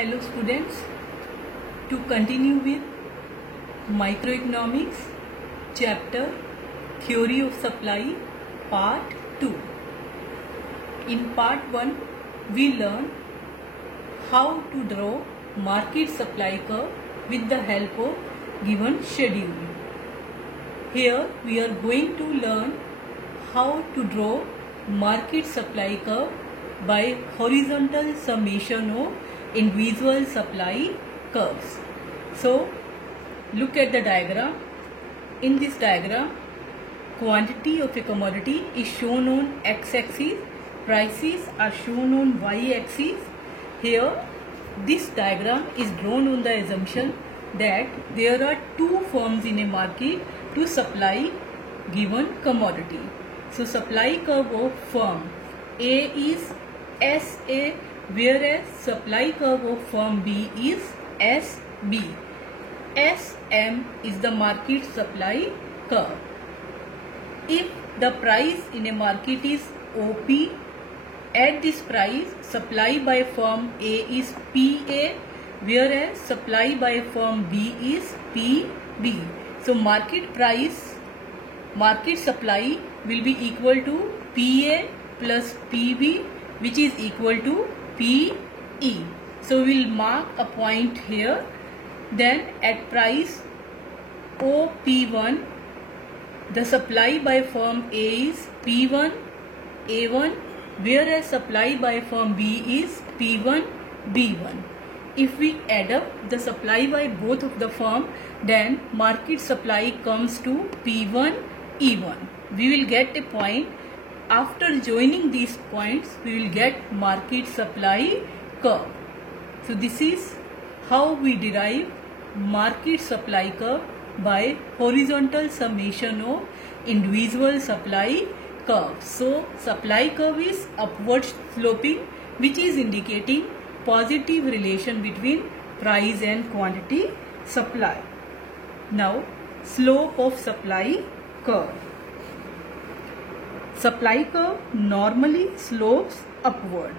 Hello students, to continue with microeconomics chapter theory of supply part 2. In part 1 we learn how to draw market supply curve with the help of given schedule. Here we are going to learn how to draw market supply curve by horizontal summation of individual supply curves. So look at the diagram. In this diagram, quantity of a commodity is shown on x-axis, prices are shown on y-axis. Here this diagram is drawn on the assumption that there are two firms in a market to supply given commodity. So supply curve of firm A is SA, whereas supply curve of firm B is SB. SM is the market supply curve. If the price in a market is OP, at this price supply by firm A is PA, whereas supply by firm B is PB. So market supply will be equal to PA plus PB, which is equal to PE. So we will mark a point here. Then at price OP1, the supply by firm A is P1 A1, whereas supply by firm B is P1 B1. If we add up the supply by both of the firm, then market supply comes to P1 E1. We will get a point. After joining these points, we will get market supply curve. So this is how we derive market supply curve by horizontal summation of individual supply curves. So supply curve is upward sloping, which is indicating positive relation between price and quantity supply. Now slope of supply curve. Supply curve normally slopes upward.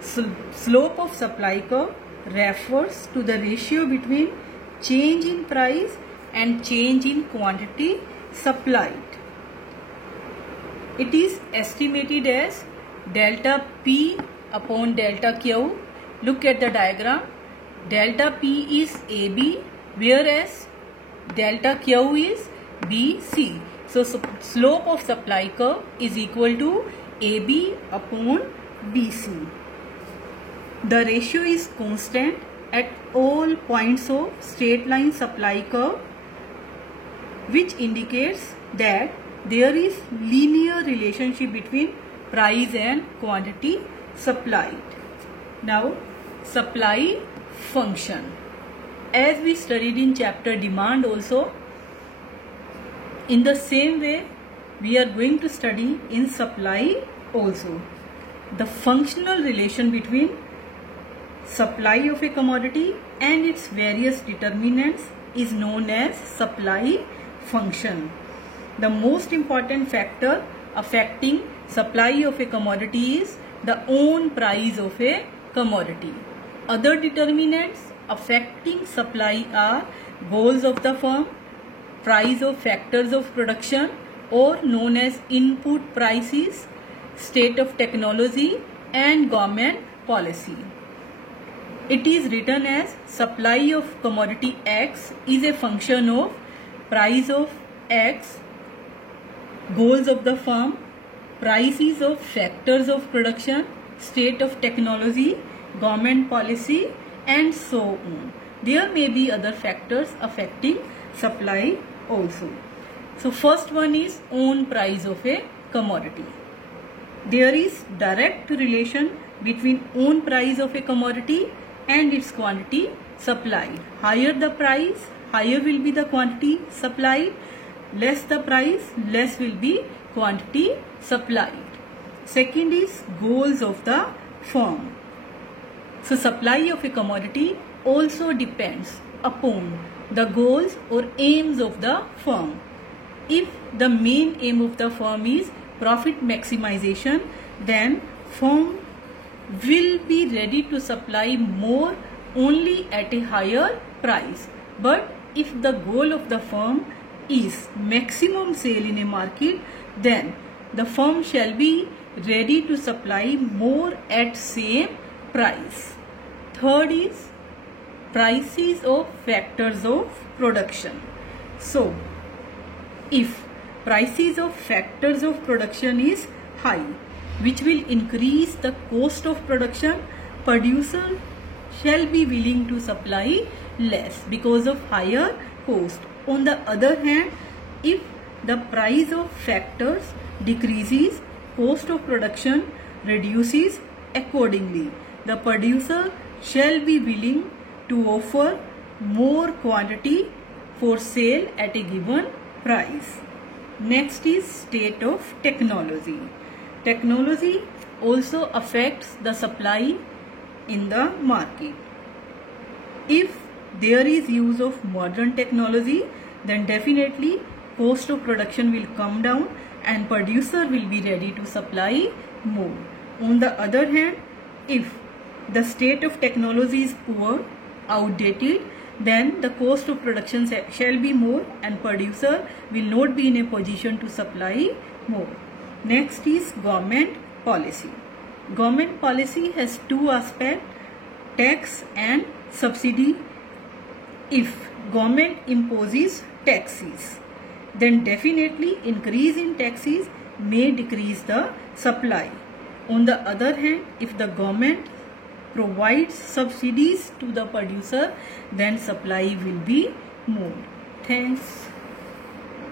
Slope of supply curve refers to the ratio between change in price and change in quantity supplied. It is estimated as delta P upon delta Q. Look at the diagram. Delta P is AB, whereas delta Q is BC. So slope of supply curve is equal to AB upon BC. The ratio is constant at all points of straight line supply curve, which indicates that there is linear relationship between price and quantity supplied. Now supply function. As we studied in chapter demand also, in the same way we are going to study in supply also. The functional relation between supply of a commodity and its various determinants is known as supply function. The most important factor affecting supply of a commodity is the own price of a commodity. Other determinants affecting supply are goals of the firm, price of factors of production or known as input prices, state of technology and government policy. It is written as supply of commodity X is a function of price of X, goals of the firm, prices of factors of production, state of technology, government policy and so on. There may be other factors affecting supply also. So first one is own price of a commodity. There is direct relation between own price of a commodity and its quantity supplied. Higher the price, higher will be the quantity supplied. Less the price, less will be quantity supplied. Second is goals of the firm. So supply of a commodity also depends upon the goals or aims of the firm. If the main aim of the firm is profit maximization, then firm will be ready to supply more only at a higher price. But if the goal of the firm is maximum sale in a market, then the firm shall be ready to supply more at same price. Third is prices of factors of production. So, if prices of factors of production is high, which will increase the cost of production, producer shall be willing to supply less because of higher cost. On the other hand, if the price of factors decreases, cost of production reduces accordingly. The producer shall be willing to offer more quantity for sale at a given price. Next is state of technology. Technology also affects the supply in the market. If there is use of modern technology, then definitely cost of production will come down and producer will be ready to supply more. On the other hand, if the state of technology is poor, outdated, then the cost of production shall be more and producer will not be in a position to supply more. Next is government policy. Government policy has two aspects, tax and subsidy. If government imposes taxes, then definitely increase in taxes may decrease the supply. On the other hand, if the government provides subsidies to the producer, then supply will be more. Thanks.